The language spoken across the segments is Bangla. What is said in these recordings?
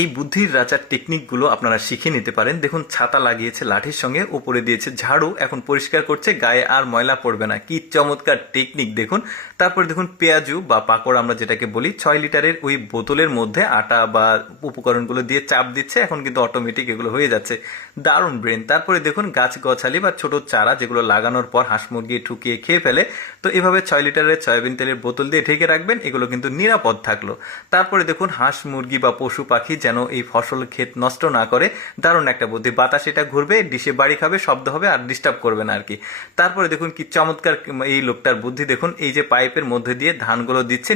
এই বুদ্ধির রাজার টেকনিকগুলো আপনারা শিখে নিতে পারেন। দেখুন ছাতা লাগিয়েছে লাঠির সঙ্গে, উপরে দিয়েছে ঝাড়ু, এখন পরিষ্কার করছে, গায়ে আর ময়লা পড়বে না। কি চমৎকার টেকনিক দেখুন। তারপর দেখুন পেঁয়াজু বা পাকড় আমরা যেটাকে বলি, 6 লিটারের ওই বোতলের মধ্যে আটা বা উপকরণগুলো দিয়ে চাপ দিচ্ছে, এখন কিন্তু অটোমেটিক এগুলো হয়ে যাচ্ছে। দারুণ ব্রেন। তারপরে দেখুন গাছ গছালি বা ছোট চারা যেগুলো লাগানোর পর হাঁস মুরগি ঠুকিয়ে খেয়ে ফেলে, তো এভাবে 6 লিটারের সয়াবিন তেলের বোতল দিয়ে ঢেকে রাখবেন, এগুলো কিন্তু নিরাপদ থাকলো। তারপরে দেখুন হাঁস মুরগি বা পশু পাখি যেন এই ফসল ক্ষেত নষ্ট না করে, দারুণ একটা বুদ্ধি। বাতাস এটা ঘুরবে, ডিশে বাড়ি খাবে, শব্দ হবে, আর ডিস্টার্ব করবে না আর কি। তারপরে দেখুন কি চমৎকার এই লোকটার বুদ্ধি। দেখুন এই যে পাইপের মধ্যে দিয়ে ধানগুলো দিচ্ছে,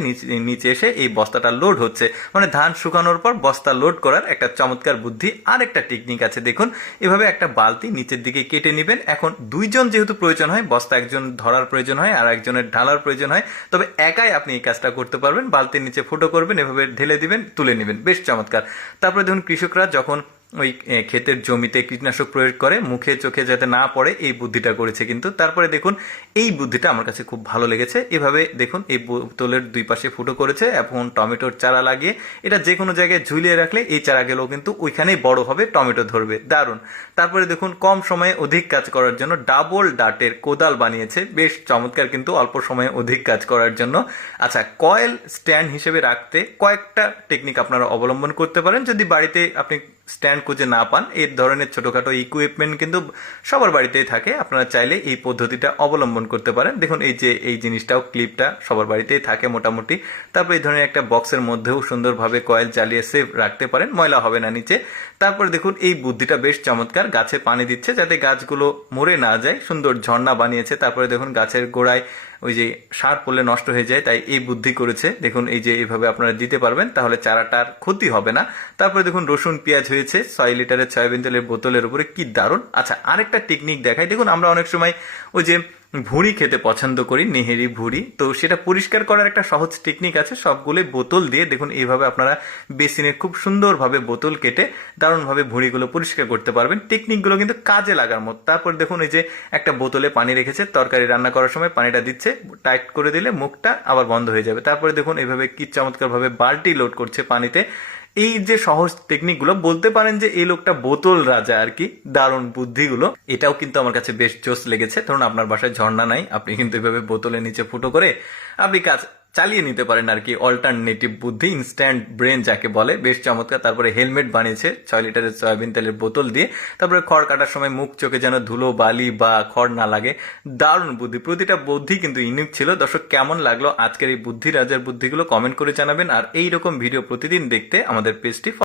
নিচে এসে এই বস্তাটা লোড হচ্ছে, মানে ধান শুকানোর পর বস্তা লোড করার একটা চমৎকার বুদ্ধি। আর একটা টেকনিক আছে দেখুন, এভাবে একটা বালতি নিচের দিকে কেটে নেবেন। এখন দুইজন যেহেতু প্রয়োজন হয়, বস্তা একজন ধরার প্রয়োজন হয় আর একজনের ঢালার প্রয়োজন হয়, তবে একাই আপনি এই কাজটা করতে পারবেন। বালতির নিচে ফুটো করবেন, এভাবে ঢেলে দিবেন, তুলে নেবেন, বেশ চমৎকার। তারপরে দেখুন কৃষকরা যখন ওই ক্ষেতের জমিতে কীটনাশক প্রয়োগ করে মুখে চোখে যাতে না পড়ে, এই বুদ্ধিটা করেছে কিন্তু। তারপরে দেখুন এই বুদ্ধিটা আমার কাছে খুব ভালো লেগেছে। এভাবে দেখুন এই বোতলের দুই পাশে ফুটো করেছে, এখন টমেটোর চারা লাগিয়ে এটা যে কোনো জায়গায় ঝুলিয়ে রাখলে এই চারাগুলো কিন্তু ওইখানেই বড় হবে, টমেটো ধরবে, দারুণ। তারপরে দেখুন কম সময়ে অধিক কাজ করার জন্য ডাবল ডাটের কোদাল বানিয়েছে, বেশ চমৎকার কিন্তু অল্প সময়ে অধিক কাজ করার জন্য। আচ্ছা, কয়েল স্ট্যান্ড হিসেবে রাখতে কয়েকটা টেকনিক আপনারা অবলম্বন করতে পারেন। যদি বাড়িতে আপনি স্ট্যান্ড খুঁজে না পান, এই ধরনের ছোটখাটো ইকুইপমেন্ট কিন্তু সবার বাড়িতেই থাকে, আপনারা চাইলে এই পদ্ধতিটা অবলম্বন করতে পারেন। দেখুন এই যে এই জিনিসটাও, ক্লিপটা সবার বাড়িতেই থাকে মোটামুটি। তারপর এই ধরনের একটা বক্সের মধ্যেও সুন্দরভাবে কয়েল চালিয়ে সেফ রাখতে পারেন, ময়লা হবে না নিচে। তারপরে দেখুন এই বুদ্ধিটা বেশ চমৎকার, গাছে পানি দিচ্ছে যাতে গাছগুলো মরে না যায়, সুন্দর ঝর্ণা বানিয়েছে। তারপরে দেখুন গাছের গোড়ায় ওই যে সার পড়লে নষ্ট হয়ে যায়, তাই এই বুদ্ধি করেছে। দেখুন এই যে এইভাবে আপনারা দিতে পারবেন, তাহলে চারাটার ক্ষতি হবে না। তারপরে দেখুন রসুন পেঁয়াজ হয়েছে 6 লিটারের সয়াবিন তেলের বোতলের উপরে, কি দারুণ। আচ্ছা, আরেকটা টেকনিক দেখাই। দেখুন আমরা অনেক সময় ওই যে ভুঁড়ি খেতে পছন্দ করি, নেহেরি ভুঁড়ি, তো সেটা পরিষ্কার করার একটা সহজ টেকনিক আছে। সবগুলোই বোতল দিয়ে দেখুন এইভাবে আপনারা বেসিনে খুব সুন্দরভাবে বোতল কেটে দারুণভাবে ভুঁড়িগুলো পরিষ্কার করতে পারবেন। টেকনিকগুলো কিন্তু কাজে লাগার মতো। তারপর দেখুন এই যে একটা বোতলে পানি রেখেছে, তরকারি রান্না করার সময় পানিটা দিচ্ছে, টাইট করে দিলে মুখটা আবার বন্ধ হয়ে যাবে। তারপরে দেখুন এইভাবে কি চমৎকারভাবে বালতি লোড করছে পানিতে। এই যে সহজ টেকনিকগুলো, বলতে পারেন যে এই লোকটা বোতল রাজা আর কি। দারুণ বুদ্ধিগুলো, এটাও কিন্তু আমার কাছে বেশ জোস লেগেছে। ধরুন আপনার বাসায় ঝর্ণা নাই, আপনি কিন্তু এভাবে বোতলের নিচে ফুটো করে আপনি কাজ চালিয়ে নিতে পারেন আর কি। অল্টারনেটিভ বুদ্ধি, ইনস্ট্যান্ট ব্রেন যাকে বলে, বেশ চমৎকার। তারপরে হেলমেট বানিয়েছে 6 লিটারের সয়াবিন তেলের বোতল দিয়ে। তারপরে খড় কাটার সময় মুখ চোখে যেন ধুলো বালি বা খড় না লাগে, দারুণ বুদ্ধি। প্রতিটা বুদ্ধি কিন্তু ইউনিক ছিল। দর্শক কেমন লাগলো আজকের এই বুদ্ধি রাজার বুদ্ধিগুলো কমেন্ট করে জানাবেন। আর এইরকম ভিডিও প্রতিদিন দেখতে আমাদের পেজটি